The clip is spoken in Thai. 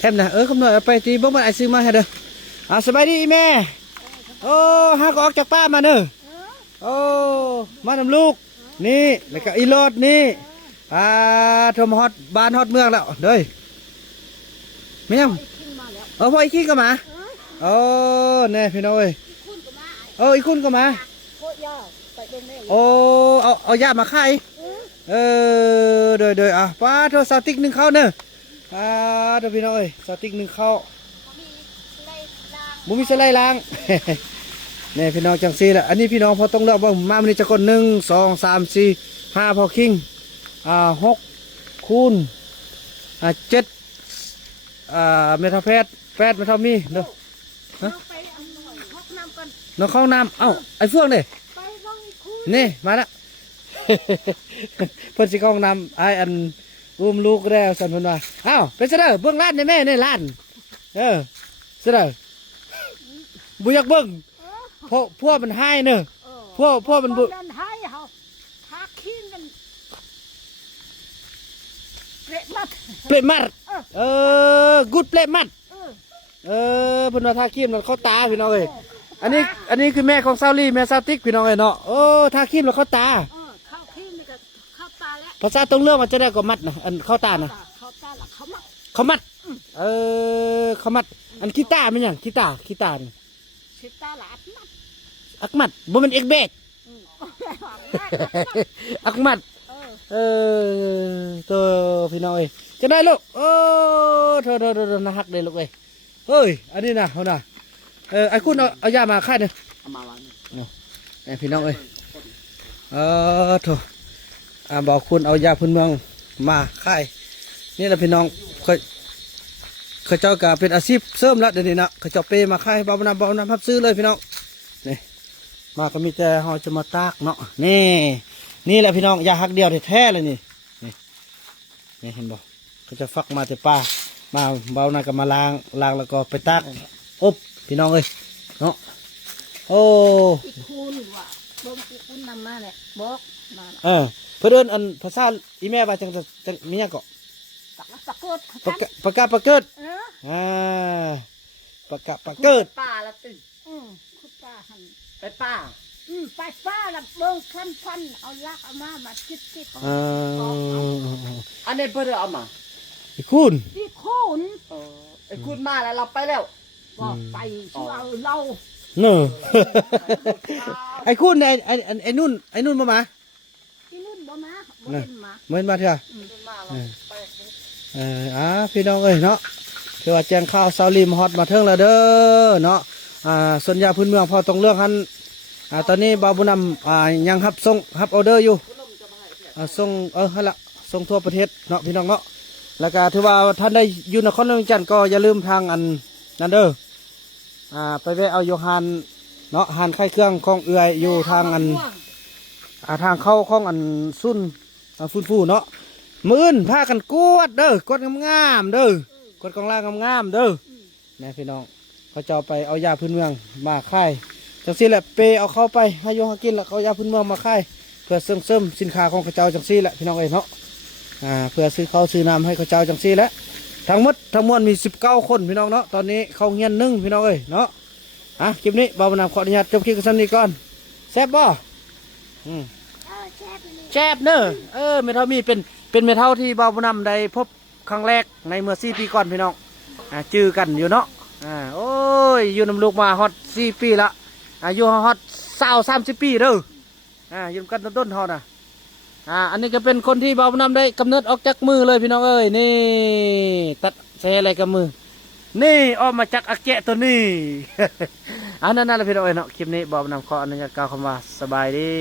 แอมนะคำนวณเอาไปตีบ่มันไอซื้อมาให้เด้อสบายดีแม่โอ้ฮาก็ออกจากป้ามาเด้อโอ้มานำลูกนี่แล้วก็อีรถนี่ทมฮอตบ้านฮอตเมืองแล้วเด้ยไม่ยังพ่ออีกขี้ก็มาเนี่ยพี่น้องเอ้ยอีกคุณก็มาโอ้เอายามาขายเดยป้าโทรสติ๊กหนึ่งเข้าเนอะเดี๋ยวพี่น้องเอ้ยสติ๊กหนึ่งเข้าบุมีสไลด์ล้างเนี่ยพี่น้องจังซีแหละอันนี้พี่น้องพอต้องเลือกว่ามามันจะคน1 2 3 4 5พอคิง6คูณ7เมทัล8เมทัลมีเด้อน้องเข้าน้ำไอ้เฟื่องเนี่ยนี่มาแล้วเพิ่นสิเข้าน้ำไอ้อันอุ้มลูกแล้วสันเพิ่นว่าเป็นเสด็จเบื้องล้านในแม่ในล้านเสด็จบุอยากเบิ้งพวกมันให้เนอะพวกมันบุให้เขาทาขี้กันเปรมัดกุดเปรมัดเพิ่นว่าทาขี้มันเข้าตาพี่น้องเอ้ยอันนี้คือแม่ของซาลี่แม่ซาติกพี่น้องเอ้ยเนาะทาขี้มันเข้าตาเข้าขี้มันก็เข้าตาแล้วภาษาตรงเรื่องมันจะได้ก็มัดนะอันเข้าตานะเขามัดเขามัดอันกีตาร์มันยังกีตาร์ละอักมัดบ่มันเอกเบกอักมัดตัวพี่น้องเอ้ยจะได้ลูกเธอน่าฮักเลยลูกเอ้ยเฮ้ยอันนี้นะเขาน่ะไอ้คุณเอายามาค่ายเนี่ยพี่น้องเอ้ยโถบอกคุณเอายาพื้นเมืองมาค่ายนี่แหละพี่น้องเขาเจ้าก็เป็นอาชีพเสริมแล้วเดี๋ยวนี้นะเขาเจ้าเปมาค่ายเบาน้ำพับซื้อเลยพี่น้องนี่มาก็มีแต่เขาจะมาตากเนาะนี่แหละพี่น้องยาฮักเดียวแท้เลยนี่เห็นบ่เขาจะฟักมาแต่ป่ามาเบาหน้าก็มาล้างแล้วก็ไปตากอบพี่น้องเอ้ยเนาะโอ้คุณว่ะคุณนำมาแหละบอกมาเพื่อนอันภาษาอีแม่ว่าจังมีอย่างก็ปากกาปากเกิดปากกาปากเกิดป่าละตึงคุณป่าหันไปป่าไปป่าละเบิ้งฟันเอาลักเอามาคิดอันนี้เพื่อนเอามาไอ้คุณไอ้คุณมาแล้วเราไปแล้วบอกไปช่วยเราเนอะไอ้คุณไอ้นุ่นมาไอ้นุ่นมาเถอะพี่น้องเอ้ยเนาะคือว่าแจงข้าวซาลิมฮอตมาเทิงแล้วเด้อเนาะส่วนยาพื้นเมืองพอตรงเรื่องฮันตอนนี้บาบุนำยังรับออเดอร์อยู่ส่งฮันละส่งทั่วประเทศเนาะพี่น้องเนาะแล้วก็ถือว่าท่านได้อยู่นครหลวงจันทร์ก็อย่าลืมทางอันนั่นเด้อไปแวะเอาโยฮันเนาะฮันไข่เครื่องของเอื่อยอยู่ทางอันทางเข้าของอันซุ่นฟูเนาะมื้นพากันกวดเด้อกวดงามเด้อกวดกองล่างงามเด้อแม่พี่น้องเขาจะไปเอายาพื้นเมืองมาค่ายจังซี่แหละเปเอาเข้าไปให้โยฮันกินแล้วเขายาพื้นเมืองมาค่ายเพื่อเสริมสินค้าของเขาเจ้าจังซี่แหละพี่น้องเอ้ยเนาะเพื่อซื้อข้าวซื้อน้ำให้เขาเจ้าจังซี่แล้วทั้งหมดทั้งมวลมี19 คนพี่น้องเนาะตอนนี้เขาเงียน1พี่น้องเอ้ยเนาะคลิปนี้บ่าวบุญนำขออนุญาตจบคลิปกันสักนิดก่อนแซ่บบ่แซ่บเนอะเมทัลมีเป็นเมทัลที่บ่าวบุญนำได้พบครั้งแรกในเมื่อ4 ปีก่อนพี่น้องจื้อกันอยู่เนาะโอ้ยอยู่นำลูกมาฮอต4 ปีละอายุฮอต30 ปีเด้ออยู่กันต้นๆฮอตอันนี้ก็เป็นคนที่บ่าวบุญนำได้กำเนิดออกจากมือเลยพี่น้องเอ้ยนี่ตัดใช้อะไรกับมือนี่ออกมาจากอักเกะตัวนี้ อันนั้นแหละพี่น้องเอ้ยเนาะคลิปนี้บ่าวบุญนำขออนุญาตกล่าวคำว่าสบายดี